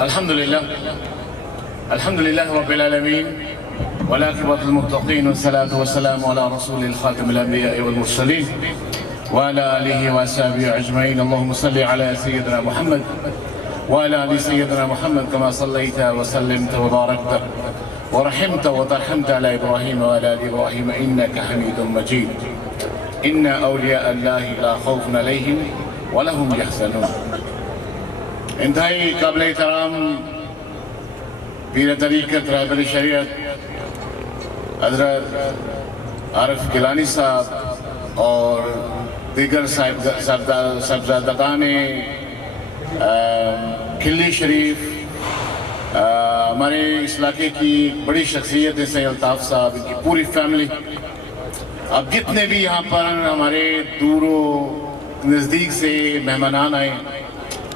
الحمد لله رب العالمين والعاقبة للمتقين والصلاة والسلام على رسول الخاتم الأنبياء والمرسلين وعلى آله وصحبه أجمعين. اللهم صل على سيدنا محمد وعلى آل سيدنا محمد كما صليت وسلمت وباركت ورحمت وترحمت على إبراهيم وعلى آل إبراهيم إنك حميد مجيد. إن أولياء الله لا خوف عليهم ولا هم يحزنون. انتہائی قابل احترام پیر طریقت رہبر شریعت حضرت عارف گیلانی صاحب اور دیگر صاحبزادگان کھلی شریف، ہمارے اس علاقے کی بڑی شخصیت سید الطاف صاحب، ان کی پوری فیملی، اب جتنے بھی یہاں پر ہمارے دور و نزدیک سے مہمانان آئے،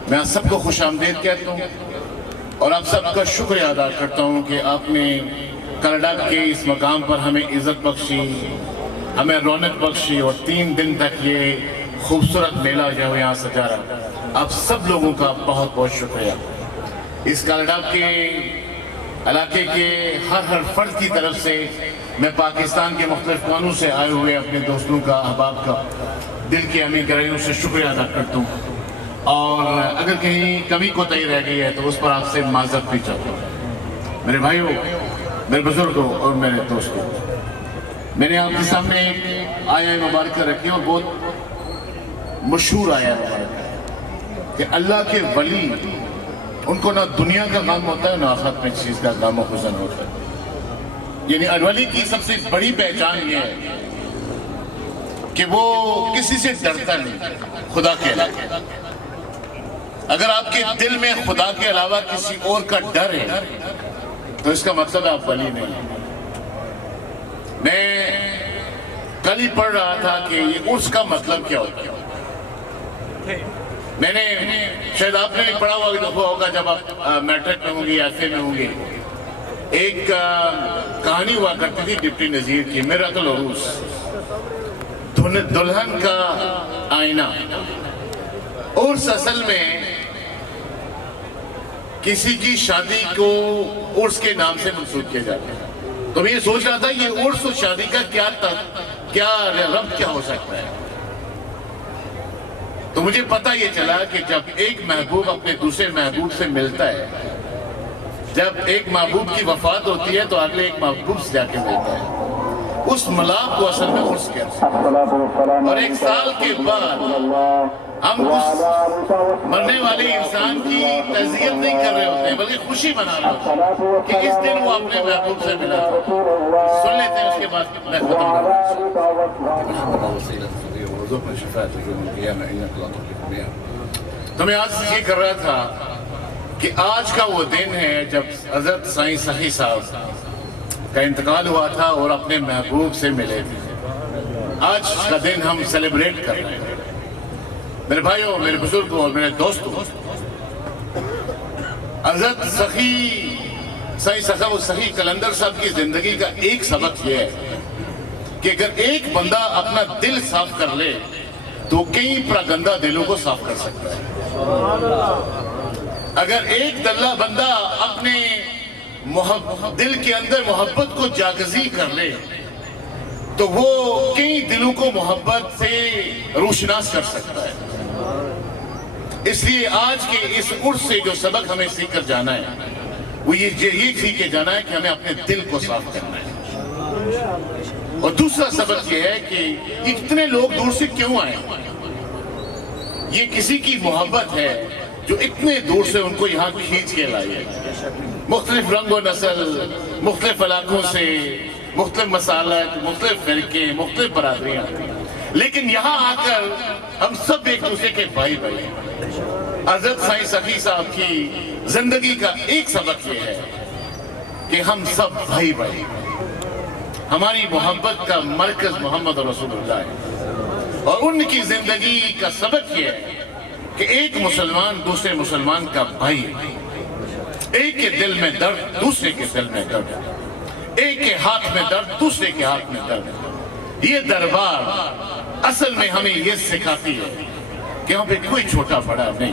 میں آپ سب کو خوش آمدید کہتا ہوں اور آپ سب کا شکریہ ادا کرتا ہوں کہ آپ نے کینیڈا کے اس مقام پر ہمیں عزت بخشی، ہمیں رونق بخشی اور 3 دن تک یہ خوبصورت میلہ جو ہے یہاں سجا رہا. آپ سب لوگوں کا بہت بہت شکریہ. اس کینیڈا کے علاقے کے ہر فرد کی طرف سے میں پاکستان کے مختلف کوانوں سے آئے ہوئے اپنے دوستوں کا، احباب کا دل کی امی گہرائیوں سے شکریہ ادا کرتا ہوں، اور اگر کہیں کمی کوتاہی رہ گئی ہے تو اس پر آپ سے معذرت بھی چاہتا ہوں. میرے بھائیوں، میرے بزرگوں اور میرے دوستوں، میں نے آپ کے سامنے ایک آیہ مبارکہ رکھی اور بہت مشہور آیہ مبارکہ کہ اللہ کے ولی، ان کو نہ دنیا کا غم ہوتا ہے نہ آخرت میں چیز کا غم و حزن ہوتا ہے. یعنی ولی کی سب سے بڑی پہچان یہ ہے کہ وہ کسی سے ڈرتا نہیں، خدا کے علاوہ. اگر آپ کے دل میں خدا کے علاوہ کسی اور کا ڈر ہے تو اس کا مطلب آپ ولی نہیں ہیں. میں کل ہی پڑھ رہا تھا کہ یہ عرس کا مطلب کیا ہوتا ہے. میں نے شاید آپ نے بھی پڑھا ہوگا جب آپ میٹرک میں ہوں گے یا ایف اے میں ہوں گے، ایک کہانی ہوا کرتی تھی ڈپٹی نذیر کی، میرات العروس، دلہن کا آئینہ. عرس اصل میں کسی کی شادی کو عرس کے نام سے منسوخ کیا جاتا ہے. تو میں یہ سوچ رہا تھا یہ عرس اور شادی کا کیا ربط کیا ہو سکتا ہے. تو مجھے پتہ یہ چلا کہ جب ایک محبوب اپنے دوسرے محبوب سے ملتا ہے، جب ایک محبوب کی وفات ہوتی ہے تو اگلے ایک محبوب سے جا کے ملتا ہے، اس ملاپ کو اصل میں عرس کہتے ہیں. اور 1 سال کے بعد ہم اس مرنے والے انسان کی تعزیت نہیں کر رہے ہوتے ہیں بلکہ خوشی منا رہے ہوتے ہیں کہ اس دن وہ اپنے محبوب سے ملا تھا. سن لیتے ہیں، اس کے بعد میں ختم تو میں آج یہ کر رہا تھا کہ آج کا وہ دن ہے جب حضرت سائیں سخی صاحب کا انتقال ہوا تھا اور اپنے محبوب سے ملے تھے. آج کا دن ہم سیلیبریٹ کر رہے ہیں. میرے بھائیوں، میرے بزرگوں اور میرے دوستوں، حضرت سخی قلندر صاحب کی زندگی کا ایک سبق یہ ہے کہ اگر ایک بندہ اپنا دل صاف کر لے تو کئی پراگندہ دلوں کو صاف کر سکتا ہے. اگر ایک بندہ اپنے دل کے اندر محبت کو جاگزی کر لے تو وہ کئی دلوں کو محبت سے روشناس کر سکتا ہے. اس لیے آج کے اس عرس سے جو سبق ہمیں سیکھ کر جانا ہے وہ یہ سیکھ کے جانا ہے کہ ہمیں اپنے دل کو صاف کرنا ہے. اور دوسرا سبق یہ ہے کہ اتنے لوگ دور سے کیوں آئے. یہ کسی کی محبت ہے جو اتنے دور سے ان کو یہاں کھینچ کے لائی ہے. مختلف رنگ و نسل، مختلف علاقوں سے، مختلف مسالک، مختلف فرقے، مختلف برادریاں، لیکن یہاں آ کر ہم سب ایک دوسرے کے بھائی ہیں. حضرت سائیں سخی صاحب کی زندگی کا ایک سبق یہ ہے کہ ہم سب بھائی ہیں. ہماری محبت کا مرکز محمد رسول اللہ ہے، اور ان کی زندگی کا سبق یہ ہے کہ ایک مسلمان دوسرے مسلمان کا بھائی ہے. ایک کے دل میں درد دوسرے کے دل میں درد، ایک کے ہاتھ میں درد دوسرے کے ہاتھ میں درد. یہ دربار اصل میں ہمیں یہ سکھاتی ہے کہ ہم پہ کوئی چھوٹا بڑا نہیں.